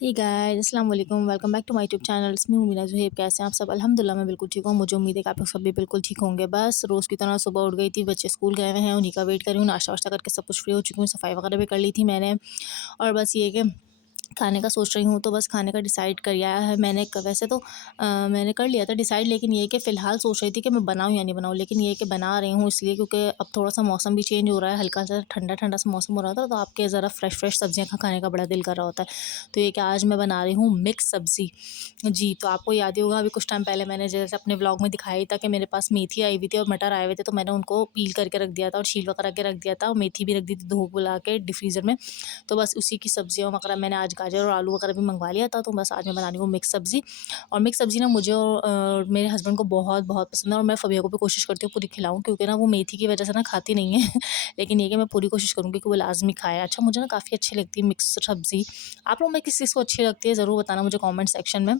हे guys अस्सलाम वालेकुम welcome back to my YouTube channel. इसमें मीना जुहैब। कैसे हैं आप सब? अल्हम्दुलिल्लाह मैं बिल्कुल ठीक हूँ। मुझे उम्मीद है कि आप लोग सब भी बिल्कुल ठीक होंगे। बस रोज़ की तरह सुबह उठ गई थी, बच्चे स्कूल गए हुए हैं, उन्हीं का वेट कर रही हूँ। नाश्ता वाश्ता करके सब कुछ फ्री हो चुकी हूँ, सफाई वगैरह भी कर ली थी मैंने। और बस ये कि खाने का सोच रही हूँ, तो बस खाने का डिसाइड कर लिया है मैंने। वैसे तो मैंने कर लिया था डिसाइड, लेकिन ये है कि फ़िलहाल सोच रही थी कि मैं बनाऊँ या नहीं बनाऊँ। लेकिन ये है कि बना रही हूँ इसलिए क्योंकि अब थोड़ा-सा मौसम भी चेंज हो रहा है, हल्का सा ठंडा-ठंडा सा मौसम हो रहा था, तो आपके ज़रा फ्रेश-फ्रेश सब्जियाँ खाने का बड़ा दिल कर रहा होता है। तो ये कि आज मैं बना रही हूँ मिक्स सब्ज़ी। जी, तो आपको याद ही होगा, अभी कुछ टाइम पहले मैंने जैसे अपने व्लॉग में दिखाया ही था कि मेरे पास मेथी आई हुई थी और मटर आए हुए थे, तो मैंने उनको पील करके रख दिया था और छील वगैरह के रख दिया था, और मेथी भी रख दी थी धो-बुला के फ्रीज़र में। तो बस उसी की सब्जियाँ वगैरह मैंने आज गाजर और आलू वगैरह भी मंगवा लिया था, तो बस आज मैं बना रही हूँ मिक्स सब्ज़ी। और मिक्स सब्ज़ी ना मुझे और मेरे हस्बैंड को बहुत-बहुत पसंद है, और मैं फ़बिया को भी कोशिश करती हूँ पूरी खिलाऊँ, क्योंकि ना वो मेथी की वजह से ना खाती नहीं है। लेकिन ये कि मैं पूरी कोशिश करूँगी कि वो लाज़मी खाए। अच्छा, मुझे ना काफ़ी अच्छी लगती है मिक्स सब्ज़ी। आप लोगों में किस-किस को अच्छी लगती है, ज़रूर बताना मुझे कमेंट सेक्शन में।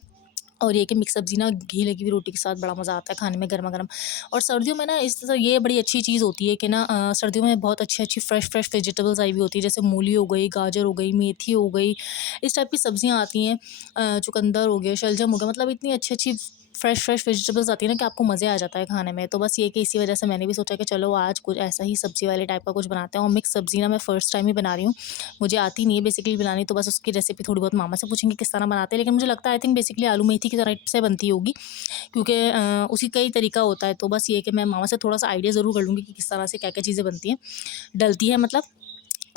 और ये कि मिक्स सब्ज़ी ना घी लगी हुई रोटी के साथ बड़ा मज़ा आता है खाने में गरमा-गरम। और सर्दियों में ना इस तरह ये बड़ी अच्छी चीज़ होती है कि ना सर्दियों में बहुत अच्छी-अच्छी फ्रेश-फ्रेश वेजिटेबल्स आई हुई होती है, जैसे मूली हो गई, गाजर हो गई, मेथी हो गई, इस टाइप की सब्ज़ियाँ आती हैं। चुकंदर हो गया, शलजम हो गया, मतलब इतनी अच्छी-अच्छी फ्रेश वेजिटेबल्स आती है ना कि आपको मज़े आ जाता है खाने में। तो बस ये कि इसी वजह से मैंने भी सोचा कि चलो आज कुछ ऐसा ही सब्ज़ी वाले टाइप का कुछ बनाते हैं। और मिक्स सब्ज़ी ना मैं फ़र्स्ट टाइम ही बना रही हूँ। मुझे आती नहीं है बेसिकली बनानी, तो बस उसकी रेसिपी थोड़ी बहुत मामा से पूछेंगे किस तरह बनाते हैं। लेकिन मुझे लगता है आई थिंक बेसिकली आलू मेथी की तरह से बनती होगी, क्योंकि उसी का ही तरीका होता है। तो बस ये है कि मैं मामा से थोड़ा-सा आइडिया ज़रूर कर लूँगी कि किस तरह से क्या-क्या चीज़ें बनती हैं, डलती हैं मतलब।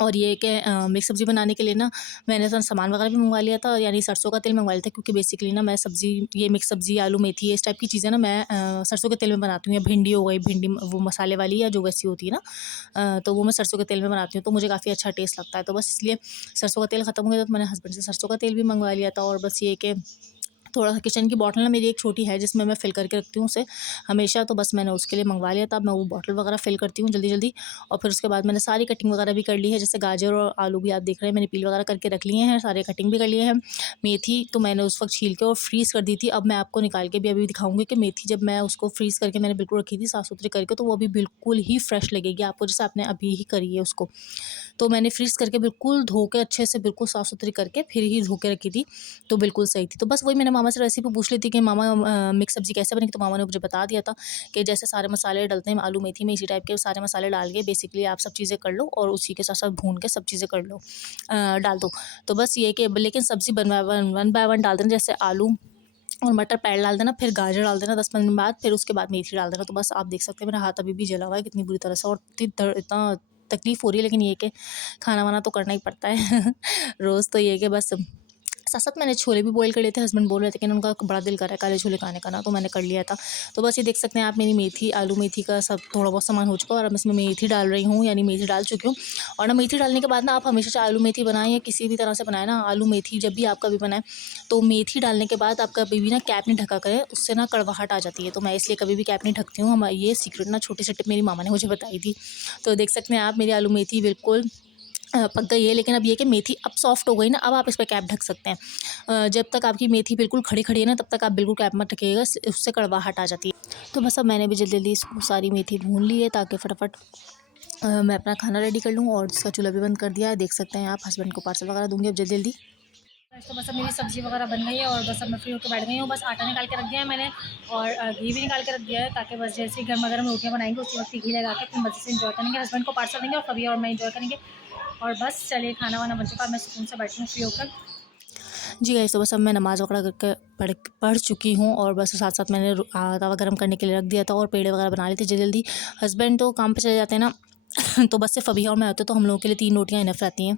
और ये है कि मिक्स सब्ज़ी बनाने के लिए ना मैंने सामान वगैरह भी मँगवा लिया था, यानी सरसों का तेल मँगवा लिया था, क्योंकि बेसिकली ना मैं सब्ज़ी ये मिक्स सब्ज़ी, आलू मेथी, इस टाइप की चीज़ें ना मैं सरसों के तेल में बनाती हूँ। या भिंडी हो गई, भिंडी वो मसाले वाली या जो वैसी होती है ना, तो वो मैं सरसों के तेल में बनाती हूँ, तो मुझे काफ़ी अच्छा टेस्ट लगता है। तो बस इसलिए सरसों का तेल ख़त्म हो गया था, तो मैंने हस्बैंड से सरसों का तेल भी मँगवा लिया था। और बस ये है कि थोड़ा-सा किचन की बॉटल ना मेरी एक छोटी है, जिसमें मैं फ़िल करके रखती हूँ उसे हमेशा, तो बस मैंने उसके लिए मँगवा लिया था। अब मैं वो बॉटल वगैरह फ़िल करती हूँ जल्दी-जल्दी। और फिर उसके बाद मैंने सारी कटिंग वगैरह भी कर ली है, जैसे गाजर और आलू भी आप देख रहे हैं मैंने पील वगैरह करके रख लिए हैं, सारे कटिंग भी कर लिए हैं। मेथी तो मैंने उस वक़्त छील के और फ्रीज़ कर दी थी। अब मैं आपको निकाल के भी अभी दिखाऊँगी कि मेथी जब मैं उसको फ्रीज़ करके मैंने बिल्कुल रखी थी साफ़-सुथरी करके, तो वो अभी बिल्कुल ही फ्रेश लगेगी आपको, जैसे आपने अभी ही करी है उसको। तो मैंने फ्रीज़ करके बिल्कुल धो के अच्छे से बिल्कुल साफ़-सुथरी करके फिर ही धो के रखी थी, तो बिल्कुल सही थी। तो बस वही मैंने मामा से रेसिपी पूछ ली थी कि मामा मिक्स सब्ज़ी कैसे बनेगी? तो मामा ने मुझे बता दिया था कि जैसे सारे मसाले डलते हैं आलू मेथी में, इसी टाइप के सारे मसाले डाल के बेसिकली आप सब चीज़ें कर लो और उसी के साथ-साथ भून के सब चीज़ें कर लो, डाल दो। तो बस ये कि लेकिन सब्ज़ी वन बाय वन डाल देना, जैसे आलू और मटर पहले डाल देना, फिर गाजर डाल देना 10-15 मिनट बाद, फिर उसके बाद मेथी डाल देना। तो बस आप देख सकते हैं मेरा हाथ अभी भी जला हुआ है कितनी बुरी तरह से, और इतना तकलीफ़ हो रही है, लेकिन ये है कि खाना-वाना तो करना ही पड़ता है। रोज़ तो ये है कि बस साथ-साथ मैंने छोले भी बॉयल कर लिए थे। हस्बैंड बोल रहे थे कि ना उनका बड़ा दिल कर रहा है काले छोले खाने का ना, तो मैंने कर लिया था। तो बस ये देख सकते हैं आप, मेरी मेथी, आलू मेथी का सब थोड़ा बहुत सामान हो चुका है, और अब इसमें मेथी डाल रही हूँ, यानी मेथी डाल चुकी हूँ। और ना मेथी डालने के बाद ना आप हमेशा चाहे आलू मेथी बनाएँ या किसी भी तरह से बनाएँ ना, आलू मेथी जब भी आप कभी बनाएँ, तो मेथी डालने के बाद आप कभी भी ना कैप नहीं ढका करें, उससे ना कड़वाहट आ जाती है। तो मैं इसलिए कभी भी कैप नहीं ढकती हूँ। ये सीक्रेट ना छोटी सी टिप मेरी मामा ने मुझे बताई थी। तो देख सकते हैं आप, मेरी आलू मेथी बिल्कुल पक गई है, लेकिन अब ये कि मेथी अब सॉफ्ट हो गई ना, अब आप इस पे कैप ढक सकते हैं। जब तक आपकी मेथी बिल्कुल खड़ी-खड़ी है ना, तब तक आप बिल्कुल कैप मत ढकिएगा, उससे कड़वाहट आ जाती है। तो बस अब मैंने भी जल्दी-जल्दी सारी मेथी भून ली है, ताकि फटाफट मैं अपना खाना रेडी कर लूँ। और इसका चूल्हा भी बंद कर दिया है, देख सकते हैं आप। हस्बैंड को पार्सल वगैरह दूँगी अब जल्दी-जल्दी। तो बस अब मेरी सब्ज़ी वगैरह बन गई है, और बस अब मैं फ्री होकर बैठ गई हूँ। बस आटा निकाल के रख दिया है मैंने, और घी भी निकाल के रख दिया है, ताकि बस जैसे ही गरमा-गरम रोटियाँ बनाएँगे उसी वक़्त ही घी लगा के फिर मज़े से एन्जॉय करेंगे। हस्बैंड को पार्सल देंगे और कभी और मैं एन्जॉय करेंगे। और बस चलिए, खाना-वाना बन चुका है, मैं सुकून से बैठी हूँ फ्री होकर। जी गाइस, तो बस अब मैं नमाज़ वगैरह करके पढ़ चुकी हूँ, और बस साथ-साथ मैंने तवा गरम करने के लिए रख दिया था, और पेड़े वगैरह बना लिए थे जल्दी-जल्दी। हस्बैंड तो काम पे चले जाते हैं ना, तो बस सिर्फ़ अभी और मैं होते, तो हम लोगों के लिए 3 रोटियाँ इनफ़ रहती हैं।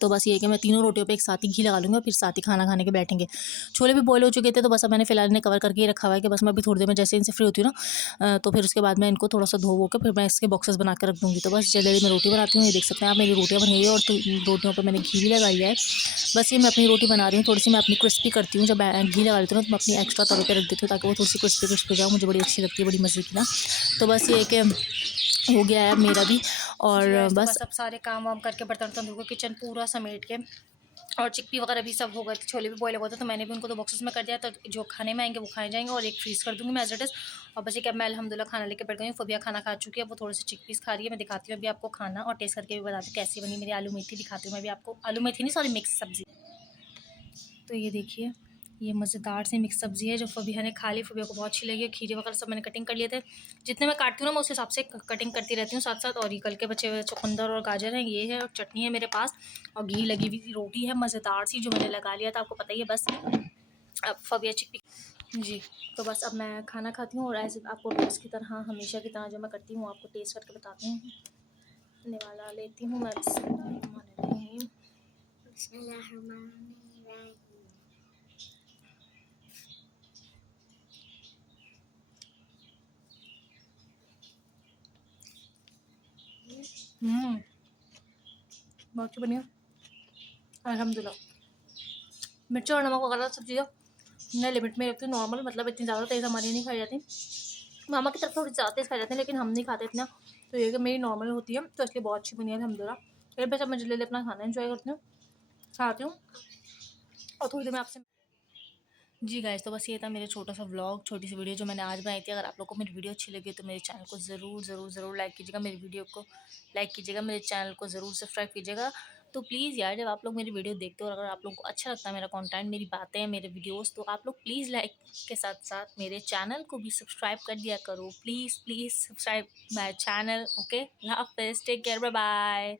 तो बस ये है कि मैं तीनों रोटियों पे एक साथ ही घी लगा लूँगी, और फिर साथ ही खाना खाने के बैठेंगे। छोले भी बॉयल हो चुके थे, तो बस अब मैंने फ़िलहाल इन्हें कवर करके ही रखा हुआ है कि बस मैं अभी थोड़ी देर में जैसे इनसे फ्री होती हूँ ना, तो फिर उसके बाद मैं इनको थोड़ा-सा धो वो के फिर मैं इसके बॉक्सेस बना के रख दूँगी। तो बस जल्दी-जल्दी मैं रोटी बनाती हूँ। ये देख सकते हैं आप, मेरी रोटियाँ बन गई है, और तो रोटियों पे मैंने घी भी लगा लिया है। बस ये मैं अपनी रोटी बना रही हूँ, थोड़ी-सी मैं अपनी क्रिस्पी करती हूँ। जब घी लगा लेती हूँ ना, तो मैं अपनी एक्स्ट्रा तवे पे रख देती हूँ, ताकि वो थोड़ी-सी क्रिस्पी हो जाए, मुझे बड़ी अच्छी लगती है, बड़ी मज़े की ना। तो बस ये है कि हो गया है अब मेरा भी। और जी गाइस, तो बस बस अब सारे काम-वाम करके बर्तन-वर्तन धो के किचन पूरा समेट के और चिक्की वगैरह भी सब हो गए थे, छोले भी बॉयल हो गए थे, तो मैंने भी उनको तो बॉक्सेस में कर दिया। तो जो खाने में आएँगे वो खाए जाएँगे, और एक फ्रीज़ कर दूँगी मैं एज़ इट इज़। और बस ये कि अब मैं अल्हम्दुलिल्लाह खाना लेके बैठ गई हूँ। फ़बिया खाना खा चुकी है, वो थोड़े से चिकपीस खा रही है। मैं दिखाती हूँ अभी आपको खाना, और टेस्ट करके भी बताती हूँ कैसी बनी मेरी आलू मेथी। दिखाती हूँ मैं भी आपको, आलू मेथी नहीं, सॉरी, मिक्स सब्ज़ी। तो ये देखिए, ये मज़ेदार सी मिक्स सब्ज़ी है जो फ़बिया ने खा ली। फ़बिया को बहुत अच्छी लगी। खीरे वगैरह सब मैंने कटिंग कर लिए थे। जितने मैं काटती हूँ ना, मैं उस हिसाब से कटिंग करती रहती हूँ साथ-साथ। और ये कल के बचे हुए चुकंदर और गाजर हैं, ये है, और चटनी है मेरे पास, और घी लगी हुई रोटी है मज़ेदार सी, जो मैंने लगा लिया था, आपको पता ही है। बस अब फ़बिया चिक जी, तो बस अब मैं खाना खाती हूँ, और ऐसे आपको रोज़ की तरह, हमेशा की तरह जो मैं करती हूँ, आपको टेस्ट करके बताती हूँ। निवाला लेती हूँ मैं। बिस्मिल्लाहिर्रहमानिर्रहीम। बिस्मिल्लाहिर्रहमानिर्रहीम। बहुत अच्छी बनी है अल्हम्दुलिल्लाह। मिर्च और नमक वगैरह सब चीज़ें मैं लिमिट में रखती हूँ, नॉर्मल, मतलब इतनी ज़्यादा तेज़ हमारी नहीं खाई जाती। मामा की तरफ थोड़ी ज़्यादा तेज़ खाई जाती है, लेकिन हम नहीं खाते इतना। तो ये कि मेरी नॉर्मल होती है, तो इसलिए बहुत अच्छी बनी है अल्हम्दुलिल्लाह। फिर बस अब मैं जल्दी अपना खाना एंजॉय करती हूँ, खाती हूँ, और थोड़ी देर में आपसे। जी गाइस, तो बस ये था मेरा छोटा सा व्लॉग, छोटी सी वीडियो जो मैंने आज बनाई थी। अगर आप लोग को मेरी वीडियो अच्छी लगी तो मेरे चैनल को ज़रूर लाइक कीजिएगा, मेरी वीडियो को लाइक कीजिएगा, मेरे चैनल को ज़रूर सब्सक्राइब कीजिएगा। तो प्लीज़ यार, जब आप लोग मेरी वीडियो देखते हो और अगर आप लोगों को अच्छा लगता है मेरा कंटेंट, मेरी बातें, मेरे वीडियोस, तो आप लोग प्लीज़ लाइक के साथ साथ मेरे चैनल को भी सब्सक्राइब कर दिया करो। Please subscribe my channel. Okay, अल्लाह हाफ़िज़, टेक केयर, बाय बाय।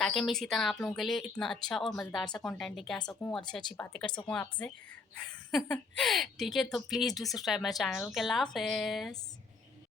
ताकि मैं इसी तरह आप लोगों के लिए इतना अच्छा और मज़ेदार सा कंटेंट लेके आ सकूँ, और अच्छी-अच्छी बातें कर सकूँ आपसे। ठीक है? तो please do subscribe my channel. Okay, अल्लाह हाफ़िज़।